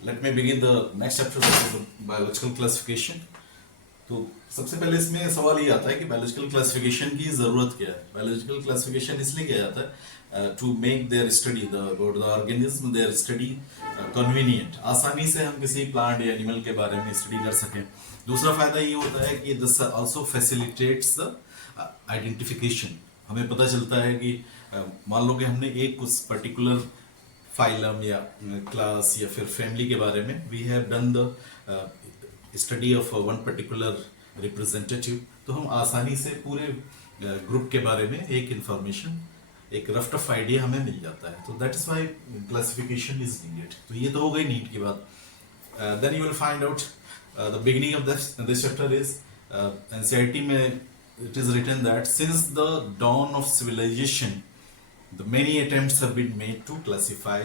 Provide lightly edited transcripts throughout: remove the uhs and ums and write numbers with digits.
Let me begin the next chapter of the biological classification. तो सबसे पहले इसमें सवाल ये आता है कि बायोलॉजिकल क्लासिफिकेशन की ज़रूरत क्या है। बायोलॉजिकल क्लासिफिकेशन इसलिए किया जाता है to make their study the organism their study convenient, आसानी से हम किसी प्लांट या एनिमल के बारे में स्टडी कर सकें। दूसरा फायदा ये होता है कि this also facilitates the identification. हमें पता चलता है कि मान लो कि हमने एक उस पर्टिकुलर फाइलम या क्लास या फिर फैमिली के बारे में we have done the study of one particular representative, तो हम आसानी से पूरे ग्रुप के बारे में एक इंफॉर्मेशन, एक रफ टफ आइडिया हमें मिल जाता है। तो that is why classification is needed. तो ये तो हो गई नीड की बात। Then you will find out the beginning of this chapter is NCERT में it is written that since the dawn of civilization the many attempts have been made to classify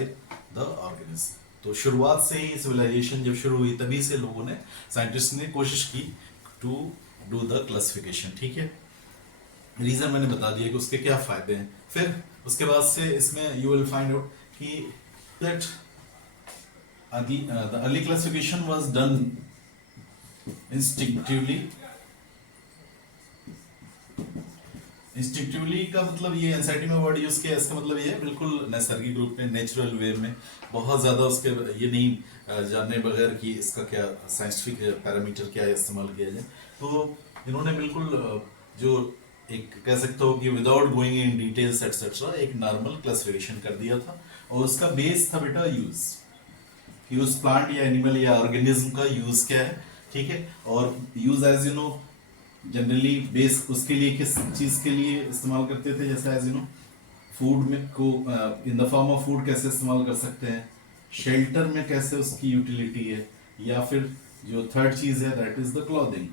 the organism। तो शुरुआत से ही civilisation जब शुरू हुई तभी से लोगों ने, साइंटिस्ट ने कोशिश की टू डू द क्लासिफिकेशन। ठीक है, रीजन मैंने बता दिया कि उसके क्या फायदे हैं। फिर उसके बाद से इसमें यू विल फाइंड आउट कि that the early classification was done instinctively का मतलब ये एनसीईआरटी में वर्ड यूज किया, इसका मतलब ये है बिल्कुल नैसर्गिक रूप में, नेचुरल वे में, बहुत ज्यादा उसके ये नहीं जानने बगैर कि इसका क्या साइंटिफिक पैरामीटर क्या इस्तेमाल किया जाए। तो इन्होंने बिल्कुल जो एक कह सकते हो कि without going in details etcetera एक नॉर्मल क्लासिफिकेशन कर दिया था। और उसका बेस था बेटा यूज, कि उस प्लांट या एनिमल या ऑर्गेनिज्म का यूज क्या है। ठीक है, और use as you know generally base उसके लिए किस चीज के लिए इस्तेमाल करते थे, जैसे एज यू नो फूड में को in the form of food कैसे इस्तेमाल कर सकते हैं, शेल्टर में कैसे उसकी यूटिलिटी है, या फिर जो थर्ड चीज है दैट इज द क्लॉथिंग,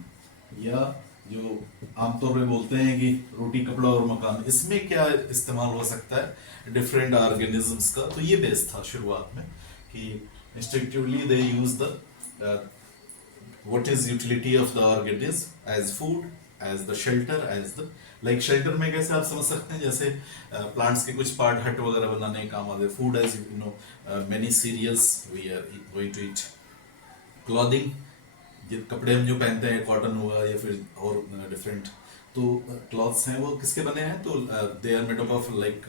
या जो आमतौर पे बोलते हैं कि रोटी कपड़ा और मकान, इसमें क्या इस्तेमाल हो सकता है डिफरेंट ऑर्गेनिजम्स का। तो ये बेस था शुरुआत में कि instinctively they use the what is utility of the organism as food, as the shelter, as the like shelter में कैसे आप समझ सकते हैं, जैसे प्लांट्स के कुछ पार्ट हट वगैरह बनाने के काम आते हैं। Food as you know many cereals we are going to eat. Clothing, जो कपड़े हम जो पहनते हैं, कॉटन हुआ या फिर और डिफरेंट तो क्लॉथ्स हैं, वो किसके बने हैं, तो they are made up of like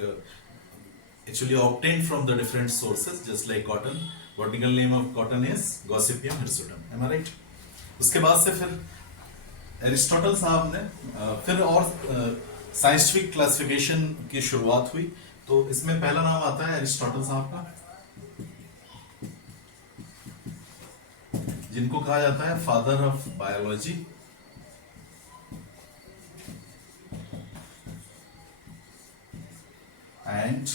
actually obtained from the different sources just like cotton। botanical name of cotton is Gossypium hirsutum, am I right। उसके बाद से फिर एरिस्टोटल साहब ने फिर और साइंटिफिक क्लासिफिकेशन की शुरुआत हुई। तो इसमें पहला नाम आता है एरिस्टोटल साहब का, जिनको कहा जाता है father of biology. And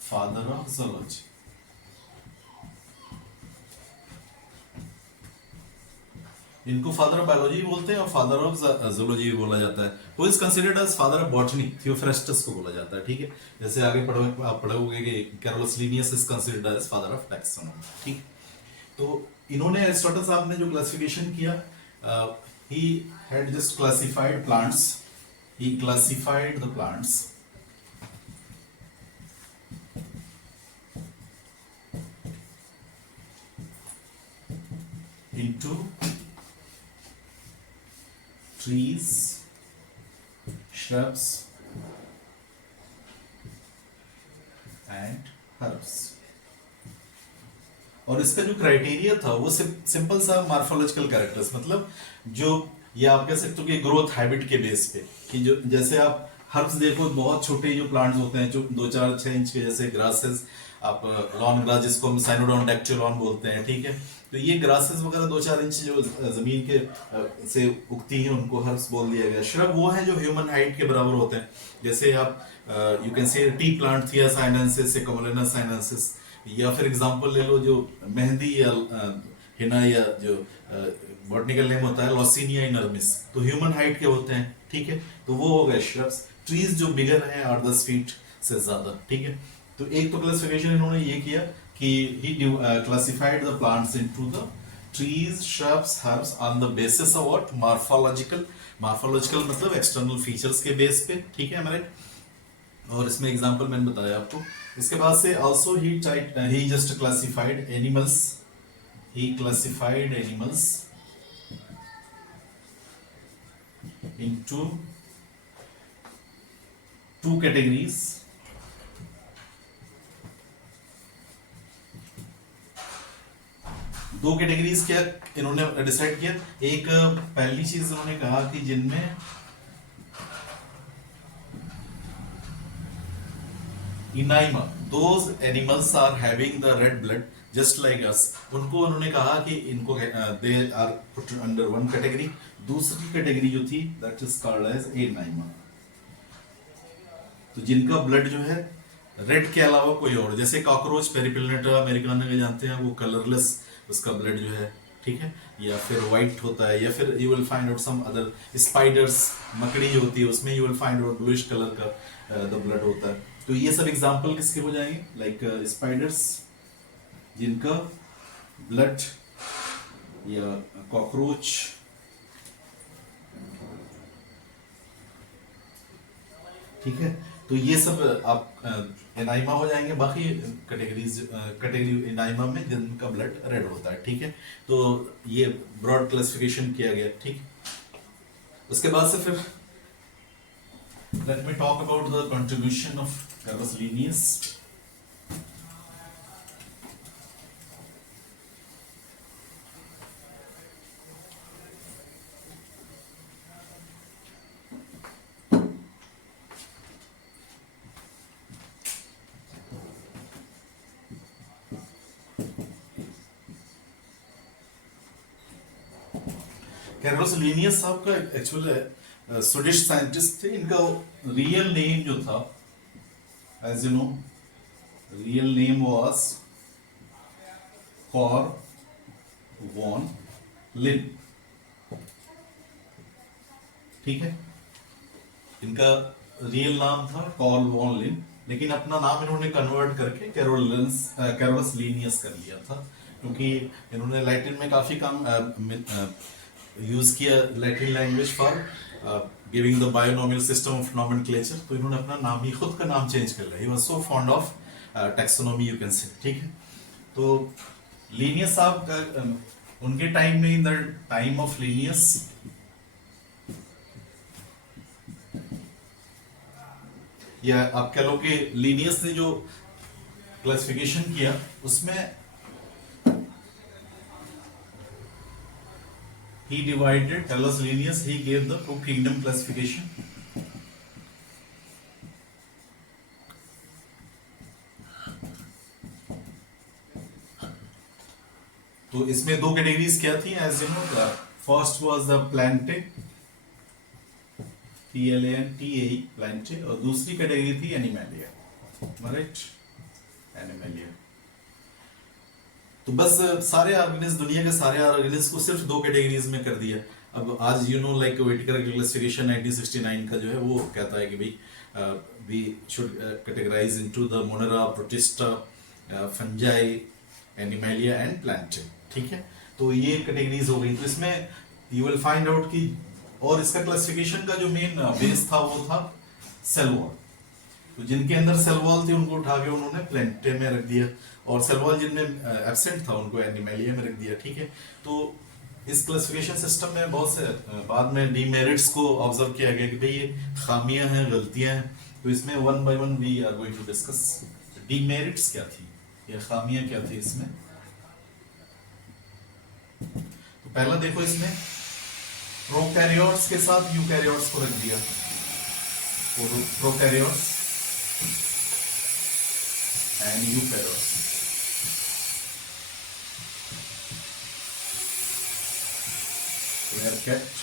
father of zoology। इनको फादर ऑफ बायोलॉजी बोलते हैं और फादर ऑफ ज़ूलॉजी भी बोला जाता है। वो is considered as father of botany, Theophrastus को बोला जाता है। ठीक है, जैसे आगे पढ़ोगे आप पढ़ोगे कि Carolus Linnaeus is considered as father of taxonomy. ठीक, तो इन्होंने एरिस्टोटल साहब ने जो क्लासिफिकेशन किया, he had just classified plants, he classified the plants into trees, shrubs and herbs। और इसका जो क्राइटेरिया था वो सिंपल सा मॉर्फोलॉजिकल कैरेक्टर्स, मतलब जो ये आप कह सकते हो कि ग्रोथ हैबिट के बेस पे, कि जो जैसे आप हर्ब्स देखो, बहुत छोटे जो प्लांट्स होते हैं जो 2-4-6 इंच के, जैसे ग्रासेस, आप लॉन ग्रास जिसको हम साइनोडोन डैक्टिलॉन बोलते हैं। ठीक है, तो ये ग्रासेस वगैरह 2-4 इंच जो जमीन के से उगती हैं उनको हर्ब्स बोल दिया गया। श्रब वो है जो ह्यूमन हाइट के बराबर होते हैं, जैसे आप यू कैन से टी प्लांट, थिया साइनेंसिस, कमोलिना साइनेंसिस, या फिर एग्जांपल ले लो जो मेहंदी या हिना, या जो बॉटनिकल नेम होता है लॉसिनिया इनर्मिस, तो ह्यूमन हाइट के होते हैं। ठीक है, तो वो हो गए श्रब्स। ट्रीज जो बिगर हैं 8-10 फीट से ज्यादा। ठीक है, तो एक तो क्लासिफिकेशन इन्होंने ये किया कि he classified the plants into the trees, shrubs, herbs on the basis of what, morphological मतलब external features के बेस पे। ठीक है हमारे, और इसमें एग्जांपल मैंने बताया आपको। इसके बाद से also he just classified animals he classified animals into two categories. दो कैटेगरीज क्या इन्होंने डिसाइड किया। एक पहली चीज उन्होंने कहा कि जिनमें इनाइमा, those animals are having the red blood just like us, उनको उन्होंने कहा कि इनको they are put under one category. दूसरी कैटेगरी जो थी दैट इज कॉल्ड एज एनाइमा, तो जिनका ब्लड जो है रेड के अलावा कोई और, जैसे कॉकरोच पेरिपेलनेटा अमेरिकाना का जानते हैं, वो कलरलेस उसका ब्लड जो है, ठीक है, या फिर व्हाइट होता है, या फिर you will find out some other spiders, मकड़ी जो होती है उसमें you will find out bluish colour का द ब्लड होता है। तो ये सब एग्जांपल किसके हो जाएंगे, लाइक स्पाइडर्स जिनका ब्लड, या कॉकरोच, ठीक है। तो ये सब आप एनाइमा हो जाएंगे। बाकी कैटेगरी एनाइमा में जिनका ब्लड रेड होता है, ठीक है। तो ये ब्रॉड क्लासिफिकेशन किया गया, ठीक। उसके बाद से फिर let me talk about the contribution of Carolus Linnaeus. Carolus Linnaeus साहब का एक्चुअल स्वीडिश साइंटिस्ट थे। इनका रियल नेम जो था, as you know, real name was Carl von Linné, ठीक है। इनका रियल नाम था कार्ल वॉन लिन, लेकिन अपना नाम इन्होंने कन्वर्ट करके कैरोलस लीनियस कर लिया था, क्योंकि इन्होंने लैटिन में काफी कम यूज किया, Latin language for giving the binomial system of nomenclature. तो इन्होंने अपना नाम ही, खुद का नाम चेंज कर लिया। He was so fond of taxonomy you can से, ठीक है। तो लीनियस साहब का उनके टाइम में, in the time of Linnaeus, या आप कह लो कि लीनियस ने जो क्लासिफिकेशन किया उसमें he divided, Carolus Linnaeus, he gave the two kingdom classification. तो इसमें दो कैटेगरीज क्या थी, as you know, first was the Plantae, PLANTAE, Plantae, और दूसरी कैटेगरी थी एनिमेलिया, राइट, एनिमेलिया। तो बस सारे ऑर्गेनिज्म, दुनिया के सारे ऑर्गेनिज्म को सिर्फ दो कैटेगरीज में कर दिया। अब आज you know, like Whittaker classification 1969 का जो है वो कहता है कि भाई we should categorise into the Monera, Protista, Fungi, Animalia and Plantae, ठीक है। तो ये कैटेगरीज हो गई। तो इसमें यू विल फाइंड आउट कि, और इसका क्लासिफिकेशन का जो मेन बेस था वो था सेल वॉल। तो जिनके अंदर सेल वॉल थी उनको उठा के उन्होंने प्लांटे में रख दिया, और सेल वॉल जिनमें एब्सेंट था उनको एनिमेलिया में रख दिया, ठीक है। तो इस क्लासिफिकेशन सिस्टम में बहुत से बाद में डीमेरिट्स को ऑब्जर्व किया गया कि भाई ये खामियां हैं, गलतियां हैं। तो इसमें one by one we are going to discuss demerits क्या थी, या खामियां क्या थी इसमें। तो पहला देखो, इसमें प्रोकैरियोट्स के साथ यूकैरियोट्स को रख दिया। Prokaryotes and eukaryotes, were kept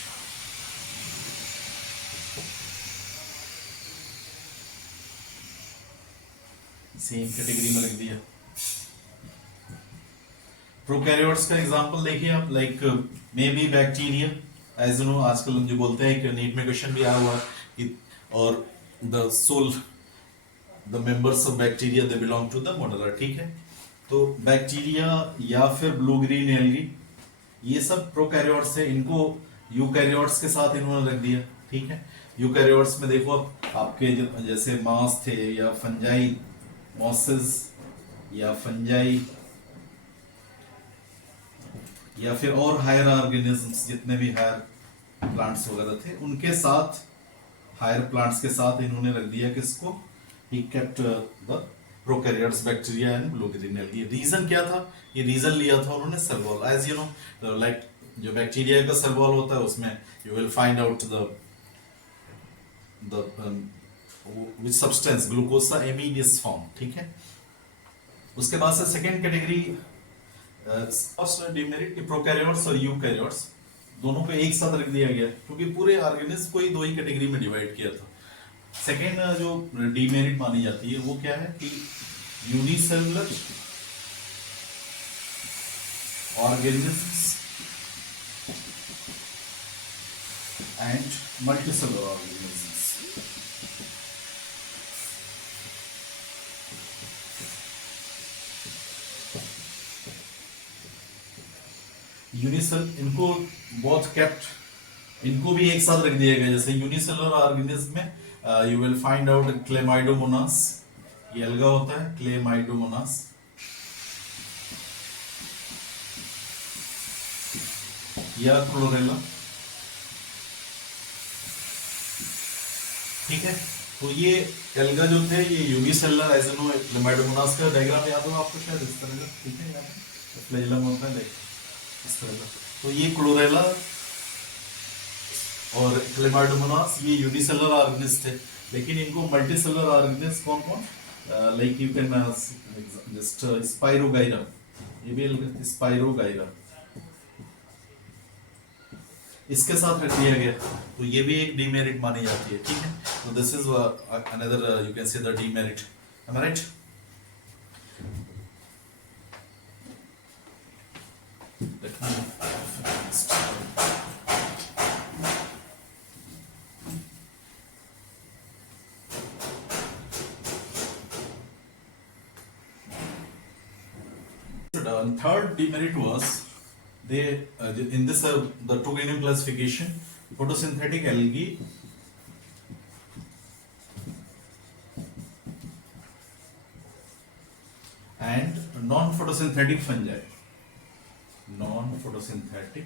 same category में रख दिया। प्रोकैरियोट्स का एग्जांपल देखिए आप, like maybe bacteria, as you know, आजकल हम जो बोलते हैं कि नीट में क्वेश्चन भी आया हुआ है, और the sole, the members of bacteria they belong to the Monera, ठीक है। तो बैक्टीरिया या फिर ब्लू ग्रीन एल्गी, ये सब प्रोकैरियोट्स है। इनको यूकैरियोट्स के साथ इन्होंने रख दिया, ठीक है। यूकैरियोट्स में देखो आपके जैसे मांस थे, या फंजाई मॉसेस, या फंजाई या फिर और हायर ऑर्गेनिजम्स जितने भी हायर प्लांट्स वगैरह थे उनके साथ, हायर प्लांट्स के साथ इन्होंने रख दिया किसको, he kept the prokaryotes bacteria and blue green algae. Reason क्या था, ये रीजन लिया था उन्होंने cell wall, as you know like जो बैक्टीरिया का सेल वॉल होता है उसमें you will find out the which substance glucosamine is form, ठीक है। उसके बाद से second category first demerit prokaryotes और यूकैरियोट्स दोनों को एक साथ रख दिया गया क्योंकि पूरे ऑर्गेनिज्म को ही दो ही कैटेगरी में डिवाइड किया था। सेकेंड जो डिमेरिट मानी जाती है वो क्या है कि unicellular organisms and multicellular organisms. Unicell इनको बोथ केप्ट, इनको भी एक साथ रख दिया गया। जैसे यूनिसेलुलर ऑर्गेनिज्म में you will find out Chlamydomonas, ये अलगा होता है क्लेमाइडोमोनास, या क्लोरेला, ठीक है। तो ये एल्गा जो थे ये यूनिसेलुलर एजनो क्लेमाइडोमोनास का डायग्राम याद हो आपको शायद इस तरह का, ठीक है, याद है फ्लैजेलम होता है इस तरह का। तो ये क्लोरेला और क्लेमाइडोमोनास ये यूनिसेलुलर ऑर्गेनिज्म थे, लेकिन इनको मल्टीसेलुलर ऑर्गेनिज्म कौन कौन, like you can just spirogyra, ये भी स्पाइरोगाइरा इसके साथ रख दिया गया, तो ये भी एक डीमेरिट मानी जाती है, ठीक है। तो this is another you can say the demerit, am I right. Third demerit was they in this the two kingdom classification, photosynthetic algae and non-photosynthetic fungi. Non-photosynthetic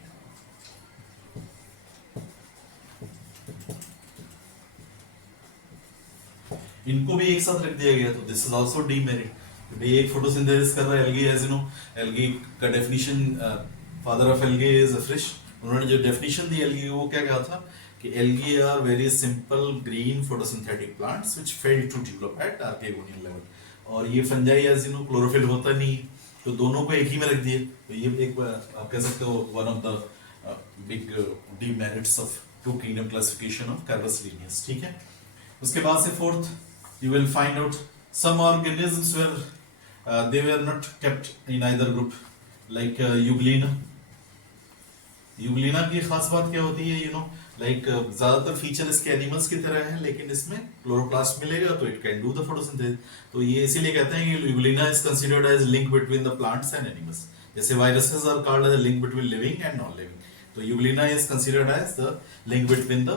इनको भी एक साथ रख दिया गया, तो दिस इज आल्सो डीमेरिट। भाई एक फोटोसिंथेसिस कर रहा है algae, as you know algae का definition, father of algae is a फिश। उन्होंने जो डेफिनेशन दी एल्गी वो क्या कहा था कि algae are very simple green photosynthetic plants which fail to develop at archegonial level. और ये Fungi as you know chlorophyll होता नहीं, तो दोनों को एक ही में रख दिए। तो ये एक आप कह सकते हो one of the big demerits of two kingdom classification of Carolus Linnaeus, ठीक है। उसके बाद से fourth you will find out some organisms were they were not kept in either group, like Euglena. Euglena की खास बात क्या होती है, यू नो लाइक ज्यादातर फीचर इसके एनिमल्स की तरह है, लेकिन इसमें क्लोरोप्लास्ट मिलेगा तो it can do the photosynthesis. तो ये इसीलिए कहते हैं कि Euglena is considered as link between the plants and animals, जैसे viruses are called as a link between living and non living. तो Euglena is considered as the link between the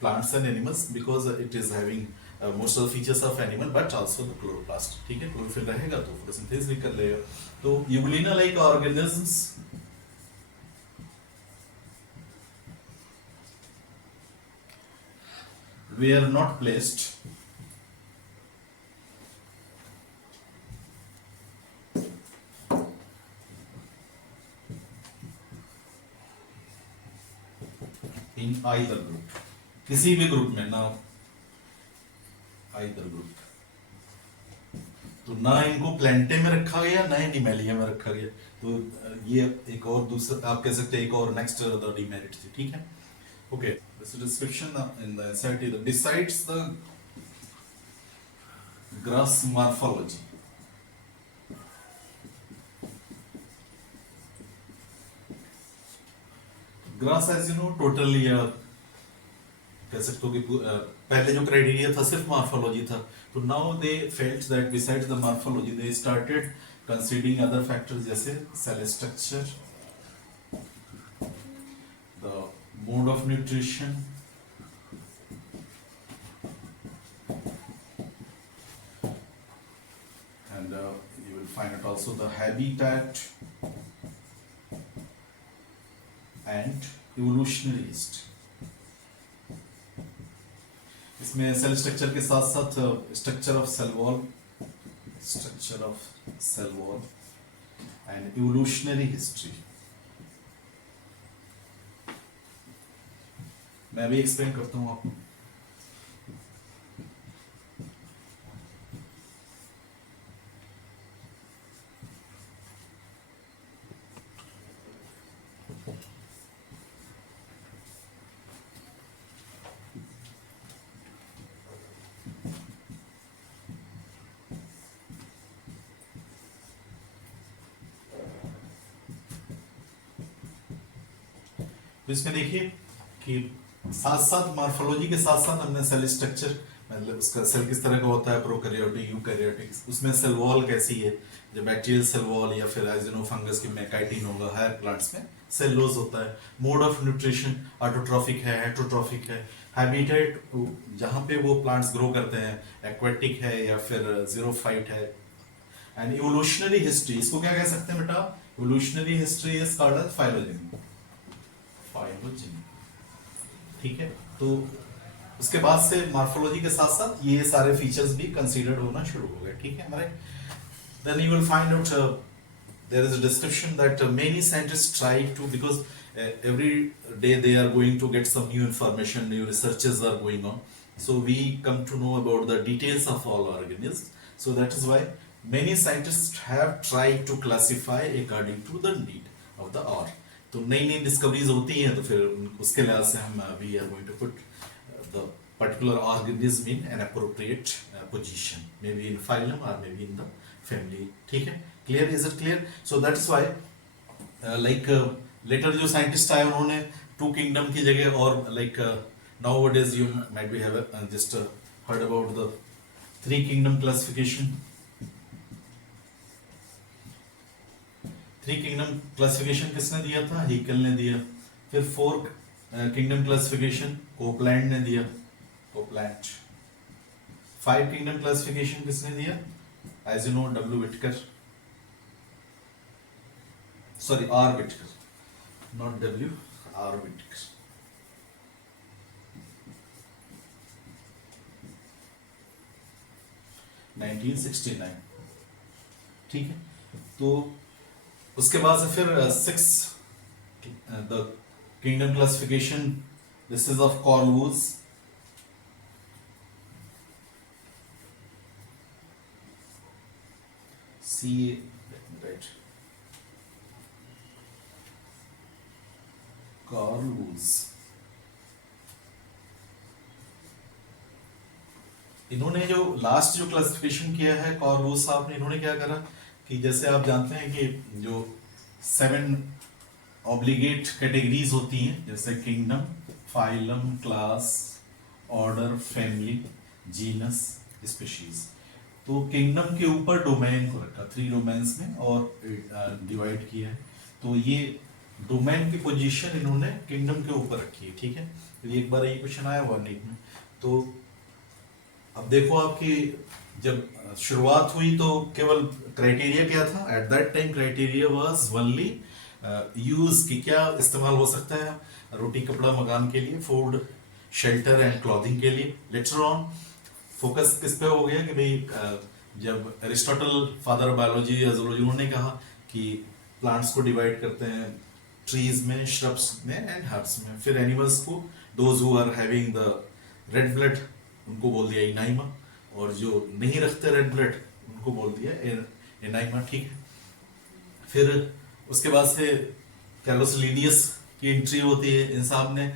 plants and animals because it is having most of the features of animal but also the chloroplast, ठीक है। Chlorophyll रहेगा तो photosynthesis भी कर लेगा। तो Euglena like organisms were not placed in either group, किसी भी ग्रुप में ना, either group, तो ना इनको प्लेंटे में रखा गया ना एनिमेलिया में रखा गया। तो ये एक और दूसरा आप कह सकते हैं एक और नेक्स्ट द डीमेरिट थी, ठीक है। Okay, this description in the SIT that decides the grass morphology. Grass, as you know, totally कह सकते हो कि पहले जो क्राइटेरिया था सिर्फ मॉर्फोलॉजी था, तो now they felt that besides the morphology they started considering other factors जैसे cell structure, the mode of nutrition, and you will find it also the habitat, and evolutionary history. इसमें cell structure के साथ साथ structure of cell wall and evolutionary history. मैं भी explain करता हूं आपको। तो इसमें देखिए कि साथ साथ मॉर्फोलॉजी के साथ साथ हमने सेल स्ट्रक्चर, मतलब उसका सेल किस तरह का होता है, प्रोकैरियोटिक, यूकैरियोटिक, उसमें सेल वॉल कैसी है, जो बैक्टीरियल सेल वॉल या फिर एजिनो फंगस की में काइटिन होगा, हायर प्लांट्स में सेलुलोज होता है, मोड ऑफ न्यूट्रिशन ऑटोट्रॉफिक है, हेटरोट्रॉफिक है, हैबिटेट जहाँ पे वो प्लांट्स ग्रो करते हैं, एक्वेटिक है या फिर जीरोफाइट है, एंड इवोल्यूशनरी हिस्ट्री, इसको क्या कह सकते हैं बेटा, evolutionary history is called as phylogeny. ठीक है, तो उसके बाद से मॉर्फोलॉजी के साथ साथ ये सारे फीचर्स भी कंसीडर्ड होना शुरू हो गए। ठीक है हमारे, then you will find out there is a description that many scientists try to, because every day they are going to get some new information, new researches are going on, so we come to know about the details of all organisms. So that is why many scientists have tried to classify according to the need of the hour. तो नई नई discoveries होती हैं, तो फिर उसके लिहाज से हम we are going to put the particular organism in an appropriate position, may be in phylum और may be in the family. ठीक है, clear, is it clear? So that is why like later जो scientist आए उन्होंने two kingdom की जगह, और like nowadays you might be have just heard about the three kingdom classification. Three kingdom classification किसने दिया था? हीकल ने दिया। फिर फोर किंगडम क्लासिफिकेशन कोपलैंड ने दिया, कोपलैंड। फाइव किंगडम क्लासिफिकेशन किसने दिया? एजिनो W Whittaker, sorry R Whittaker, not W, R Whittaker. (1969). ठीक है, तो उसके बाद से फिर six the kingdom classification, this is of Carl Woese. See right, Carl Woese. इन्होंने जो लास्ट जो क्लासिफिकेशन किया है कार्ल वूज साहब ने, इन्होंने क्या करा कि जैसे आप जानते हैं कि जो 7 ऑब्लिगेट कैटेगरीज होती हैं, जैसे kingdom, phylum, class, order, family, genus, species, तो किंगडम के ऊपर डोमेन को रखा, 3 डोमेन्स में और डिवाइड किया है। तो ये डोमेन की पोजीशन इन्होंने किंगडम के ऊपर रखी है। ठीक है, तो एक बार ये क्वेश्चन आया हुआ नीट में। तो अब देखो आपकी जब शुरुआत हुई तो केवल क्राइटेरिया क्या था? At that time criteria was only use, कि क्या इस्तेमाल हो सकता है रोटी कपड़ा मकान के लिए, फूड शेल्टर एंड क्लॉथिंग के लिए। लेटर ऑन फोकस किस पे हो गया कि भाई जब एरिस्टोटल फादर ऑफ बायोलॉजी या जूलॉजी, उन्होंने कहा कि प्लांट्स को डिवाइड करते हैं ट्रीज में, श्रब्स में एंड हर्ब्स में। फिर एनिमल्स को, those who are having the red blood, उनको बोल दिया इनाइमा, और जो नहीं रखते रेड ब्लड उनको बोल दिया एनाइमा। ठीक है, फिर उसके बाद से कैलोसिलीडियस की एंट्री होती है। इन साहब ने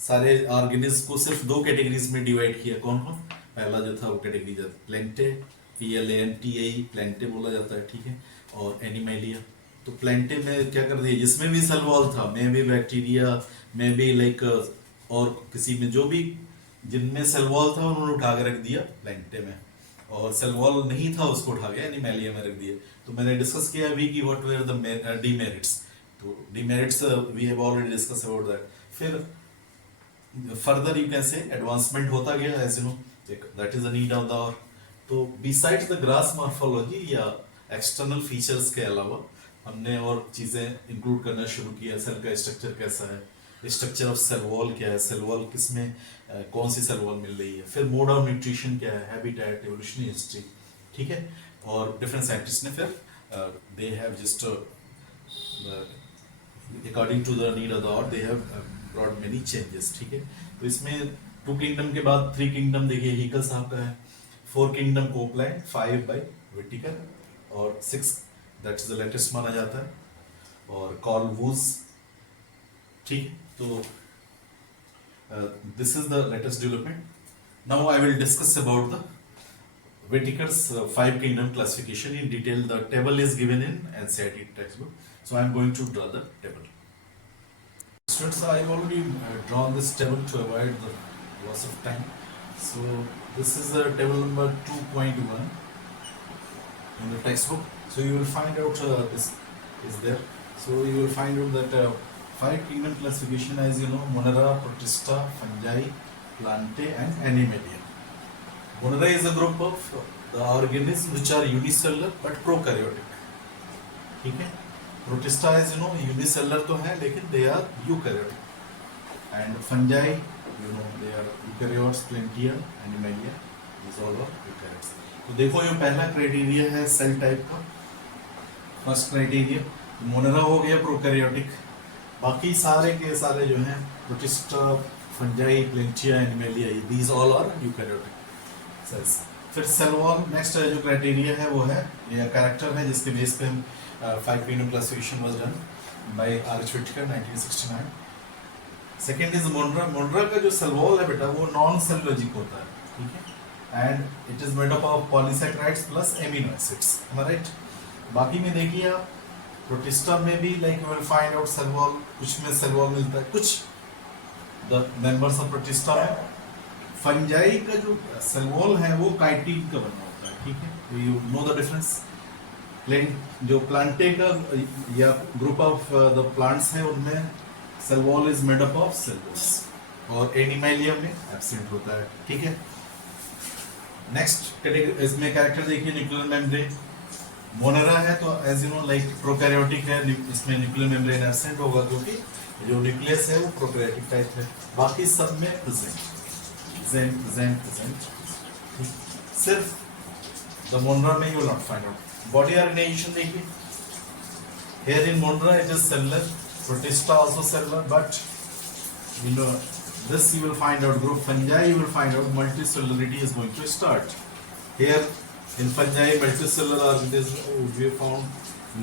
सारे ऑर्गेनिज्म को सिर्फ 2 कैटेगरीज में डिवाइड किया। कौन कौन? पहला जो था वो कैटेगरी प्लेंटे, PLANTAE, प्लेंटे बोला जाता है। ठीक है, और एनिमेलिया। तो प्लेंटे में क्या कर दिया, जिसमें भी सेल वॉल था, में भी बैक्टीरिया, में भी लाइक और किसी में जो भी जिनमें सेल वॉल था उन्होंने उठा के रख दिया प्लेंटे में, और सेल वॉल नहीं था उसको उठा के एनिमेलिया में रख दिया। तो मैंने डिस्कस किया अभी कि व्हाट वर द डीमेरिट्स। तो demerits we have already discuss about that. फिर further you can say advancement होता गया, as you know that is the need of the hour. तो बिसाइड्स द ग्रास मॉर्फोलॉजी या external features के अलावा हमने और चीज़ें इंक्लूड करना शुरू किया। सेल का स्ट्रक्चर कैसा है, स्ट्रक्चर ऑफ सेल वॉल क्या है, सेल वॉल किस में कौन सी सेल वॉल मिल रही है, फिर मोड ऑफ न्यूट्रिशन क्या है, हैबिटेट, एवोल्यूशनरी हिस्ट्री, ठीक है। और डिफरेंट साइंटिस्ट ने फिर they have just according to the need of the hour they have brought many changes, ठीक है। तो इसमें 2 किंगडम के बाद 3 किंगडम देखिए हीकल साहब का है, 4 किंगडम कोपलैंड, 5 बाय विटिकर और 6 दैट इज द लेटेस्ट माना जाता है, और कॉर्ल वूज, ठीक है। तो this is the latest development. Now I will discuss about the Whitaker's 5 kingdom classification in detail. The table is given in NCERT textbook, so I am going to draw the table. Students, I have already drawn this table to avoid the loss of time. So this is the table number 2.1 in the textbook. So you will find out this is there. So you will find out that 5 kingdom classification, as you know, Monera, Protista, Fungi, Plantae and Animalia. Monera is a group of the organisms which are unicellular but prokaryotic, ठीक है। Protista is, you know, unicellular तो है लेकिन they are eukaryotic, and fungi, you know, they are eukaryotes, Plantae, Animalia, these all are eukaryotes। तो देखो ये पहला criteria है सेल टाइप का, फर्स्ट क्राइटेरिया मोनेरा हो गया प्रोकैरियोटिक, बाकी सारे के सारे जो हैं Protista, Fungi, Plantae, Animalia, these all are eukaryotic cells. फिर सेल वॉल नेक्स्ट जो क्राइटेरिया है वो है या कैरेक्टर है जिसके बेस पे हम 5 kingdom classification was done by R H. Whittaker 1969। Second is Monera. Monera का जो सेल वॉल है बेटा वो नॉन सेलुलोजिक होता है, ठीक है, and it is made up of polysaccharides plus amino acids, right. बाकी में देखिए आप प्रोटिस्टा में भी like you will find out cell wall, कुछ में सेल वॉल मिलता है, कुछ द मेंबर्स ऑफ प्रोटिस्टा में। फंजाई का जो सेल वॉल है वो काइटिन का बना होता है, ठीक है, यू नो द डिफरेंस। जो प्लांटे का या ग्रुप ऑफ द प्लांट्स है उनमें cell wall is made up of cellulose, और एनिमैलिया में एब्सेंट होता है, ठीक है। नेक्स्ट कैटेगरी इसमें कैरेक्टर देखिए न्यूक्लियर मेम्ब्रेन। मोनेरा है तो as you know like prokaryotic है, इसमें न्यूक्लियर मेम्ब्रेन एब्सेंट होगा क्योंकि जो न्यूक्लियस है वो प्रोकैरियोटिक टाइप है, बाकी सब में प्रेजेंट। सिर्फ द मोनरा में you will not find out. Body organisation देखिए, here in Monera it is cellular, Protista also cellular, but you know this you will find out group fungi, you will find out multicellularity is going to start. Here in fungi multicellular organisms we found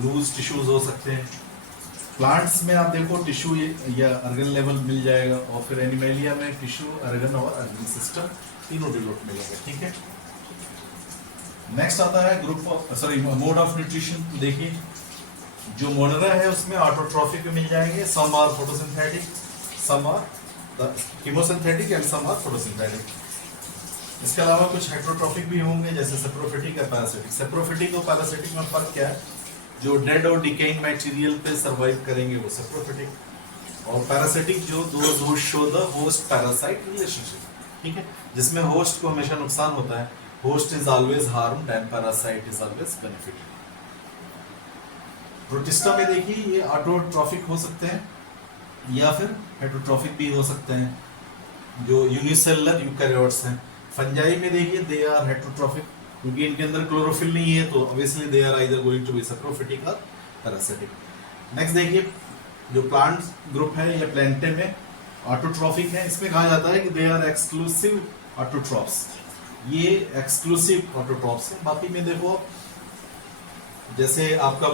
loose tissues हो सकते हैं। Plants में आप देखो tissue या organ level मिल जाएगा, और फिर एनिमेलिया में टिश्यू, अर्गन और अर्गन सिस्टम तीनों डेवलप मिलेगा, ठीक है। नेक्स्ट आता है group of mode of nutrition. देखिए जो मोनेरा है उसमें ऑटोट्रॉफिक मिल जाएंगे, some are photosynthetic, some are chemosynthetic and some are photosynthetic. इसके अलावा कुछ हेट्रोट्रॉफिक भी होंगे जैसे सेप्रोफिटिक या पैरासिटिक। सेप्रोफिटिक और पैरासिटिक में फर्क क्या है, जो डेड और डिकेइंग मटेरियल पे सरवाइव करेंगे वो सेप्रोफिटिक, और पैरासिटिक जो those show the host parasite relationship, ठीक है, जिसमें होस्ट को हमेशा नुकसान होता है। Host is always harmed and parasite is always benefited. Protista में देखिए ये ऑटोट्रॉफिक हो सकते हैं या फिर हेटरोट्रॉफिक भी हो सकते हैं, जो यूनिसेलुलर यूकैरियोट्स हैं। फंजाई में देखिए दे आर हेटरोट्रॉफिक क्योंकि इनके अंदर क्लोरोफिल नहीं है, तो obviously they are either going to be saprophytic और पैरासिटिक। नेक्स्ट देखिए जो प्लांट ग्रुप है या प्लांटे में ऑटोट्रॉफिक है, इसमें कहा जाता है कि दे आर एक्सक्लूसिव ऑटोट्रॉप्स, ये एक्सक्लूसिव ऑटोट्रॉप्स है। बाकी में देखो जैसे आपका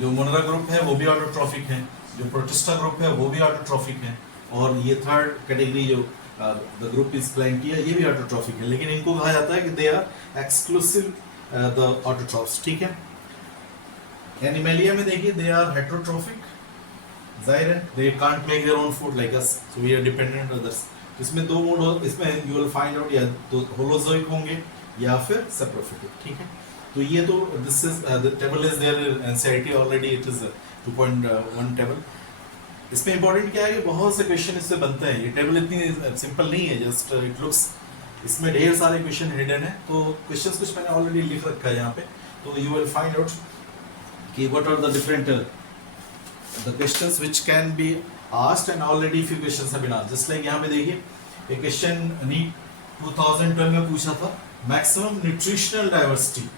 जो मोनेरा ग्रुप है वो भी ऑटोट्रॉफिक है, जो प्रोटिस्टा ग्रुप है वो भी ऑटोट्रॉफिक है, और ये थर्ड कैटेगरी जो द ग्रुप इज प्लांटिया ये भी ऑटोट्रॉफिक है, लेकिन इनको कहा जाता है कि they are exclusive the autotrophs, ठीक है। एनिमेलिया में देखिए दे आर हेटरोट्रॉफिक, जाहिर है they can't make their own food like us, so we are dependent others. इसमें दो मोड हो, इसमें यू विल फाइंड आउट या तो होलोजोइक होंगे या फिर सेप्रोफिटिक, ठीक है। तो ये तो this is the table is there NCERT already, it is 2.1 table. इसमें इंपॉर्टेंट क्या है कि बहुत से क्वेश्चन इससे बनते हैं, ये टेबल इतनी सिंपल नहीं है, जस्ट इट लुक्स, इसमें ढेर सारे क्वेश्चन हिडन है। तो क्वेश्चंस कुछ मैंने ऑलरेडी लिख रखा है यहाँ पे, तो यू विल फाइंड आउट कि what are the different the questions which can be asked and already few questions have been asked. Just like यहाँ पे देखिए एक क्वेश्चन नीट 2012 में पूछा था, मैक्सिमम न्यूट्रिशनल डाइवर्सिटी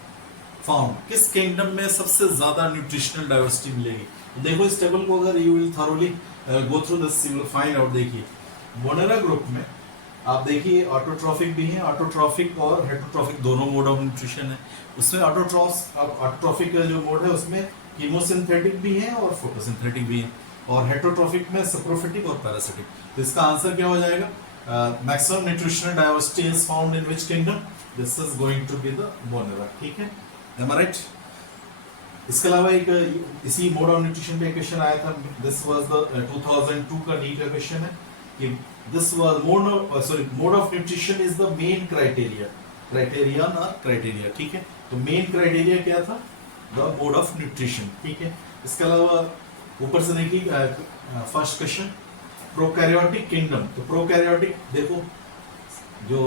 फाउंड, किस किंगडम में सबसे ज्यादा न्यूट्रिशनल डाइवर्सिटी मिलेगी। तो देखो इस टेबल को अगर you will thoroughly go through this you will find out. देखिए मोनेरा ग्रुप में आप देखिए ऑटोट्रॉफिक भी है, ऑटोट्रॉफिक और हेटरोट्रॉफिक दोनों मोड ऑफ न्यूट्रिशन है। उसमें ऑटोट्रॉफिक जो मोड है उसमें कीमोसिंथेटिक भी है और फोटोसिंथेटिक भी है, और हेटरोट्रॉफिक में सप्रोफिटिक और पैरासिटिक। तो इसका आंसर क्या हो जाएगा, maximum nutritional diversity is found in which kingdom, this is going to be the Monera. ठीक है, am I right? इसके अलावा एक इसी मोड ऑफ न्यूट्रिशन पे क्वेश्चन आया था, दिस वाज द 2002 का नीट का क्वेश्चन है कि this was mode of nutrition is the main criteria. ठीक है, तो मेन क्राइटेरिया क्या था, द मोड ऑफ न्यूट्रिशन। ठीक है, इसके अलावा ऊपर से देखिए फर्स्ट क्वेश्चन प्रोकैरियोटिक किंगडम। तो प्रोकैरियोटिक देखो जो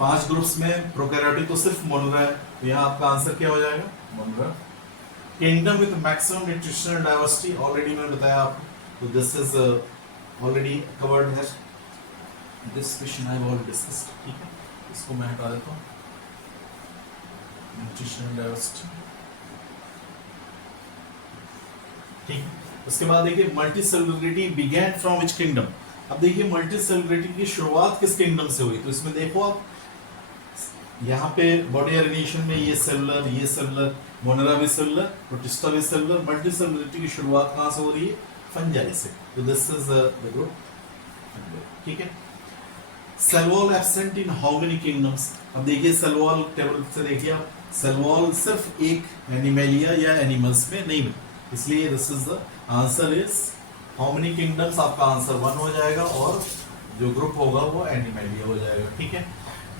5 ग्रुप्स में प्रोकैरियोटिक तो सिर्फ मोनेरा है, तो यहाँ आपका आंसर क्या हो जाएगा, Monera. Kingdom with maximum nutritional diversity already मैंने बताया आपको, तो दिस इज ऑलरेडी कवर्ड है, this question I have already discussed. ठीक है, इसको मैं हटा देता हूँ, न्यूट्रिशनल डाइवर्सिटी। ठीक है, उसके बाद देखिए multicellularity began from which kingdom. अब देखिए मल्टी सेलुलरिटी की शुरुआत किस किंगडम से हुई, तो इसमें देखो आप यहाँ पे बॉडी ऑर्गेनाइजेशन में ये सेलुलर, मोनेरा भी सेलुलर, प्रोटिस्टा भी सेलुलर, मल्टी सेलुलरिटी की शुरुआत कहाँ से हो रही है, फंजाई से। तो दिस इज द ग्रुप। ठीक है, cell wall absent in how many kingdoms. अब देखिए सेल वॉल टेबल से देखिए आप, सेल वॉल सिर्फ एक एनिमेलिया या एनिमल्स में नहीं मिलती, इसलिए this is the answer is how many kingdoms, आपका आंसर 1 हो जाएगा और जो ग्रुप होगा वो एनिमेलिया हो जाएगा। ठीक है,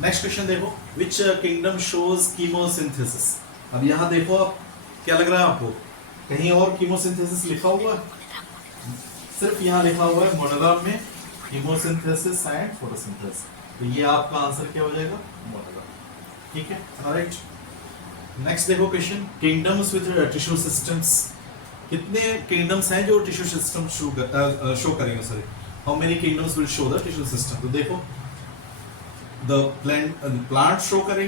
नेक्स्ट क्वेश्चन देखो, विच किंगडम शोज कीमोसिंथेसिस। अब यहाँ देखो आप, क्या लग रहा है आपको, कहीं और कीमोसिंथेसिस लिखा हुआ है, सिर्फ यहाँ लिखा हुआ है मोनेरा में कीमोसिंथेसिस एंड फोटोसिंथेसिस, तो ये आपका आंसर क्या हो जाएगा, मोनेरा। ठीक है, राइट। नेक्स्ट देखो question, kingdoms with tissue systems. कितने किंगडम्स हैं जो टिश्यू सिस्टम शो करेंगे, sorry how many kingdoms will show the tissue system. तो देखो द प्लांट शो करेंगे,